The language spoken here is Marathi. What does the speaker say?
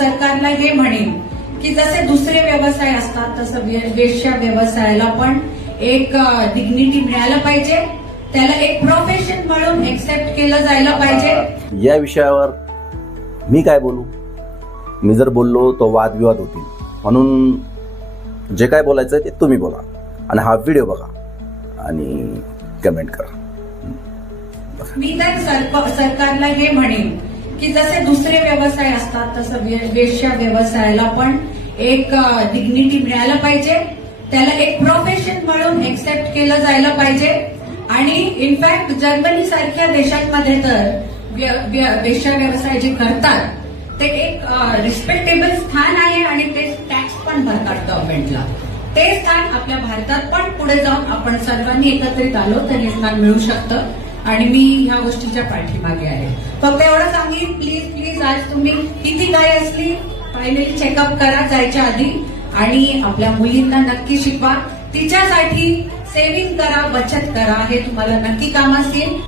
सरकारला हे म्हणेन की जसे दुसरे व्यवसाय असतात तसं वेश्या व्यवसायाला पण एक डिग्निटी मिळायला पाहिजे, त्याला एक प्रोफेशन म्हणून एक्सेप्ट केलं जायला पाहिजे। या विषयावर मी काय बोलू? मी जर बोललो तो वादविवाद होतील, म्हणून जे काय बोलायचं ते तुम्ही बोला आणि हा व्हिडिओ बघा आणि कमेंट करा। मी तर सरकारला हे म्हणेन की जसे दुसरे व्यवसाय असतात तसं वेश्या व्यवसायाला पण एक डिग्निटी मिळायला पाहिजे, त्याला एक प्रोफेशन म्हणून एक्सेप्ट केलं जायला पाहिजे। आणि इनफॅक्ट जर्मनी सारख्या देशांमध्ये तर वेश्या व्यवसाय जे करतात ते एक रिस्पेक्टेबल स्थान आहे आणि ते टॅक्स पण भरतात गव्हर्नमेंटला। ते स्थान आपल्या भारतात पण पुढे जाऊन आपण सर्वांनी एकत्रित आलो तर हे स्थान मिळू शकतं आणि मी ह्या गोष्टीच्या पाठीमागे आहे। फक्त एवढं सांगेन, प्लीज प्लीज आज तुम्ही किती काय असली फायनली चेकअप करा जायच्या आधी आणि आपल्या मुलींना नक्की शिकवा, तिच्यासाठी सेव्हिंग करा, बचत करा, हे तुम्हाला नक्की कामास येईल।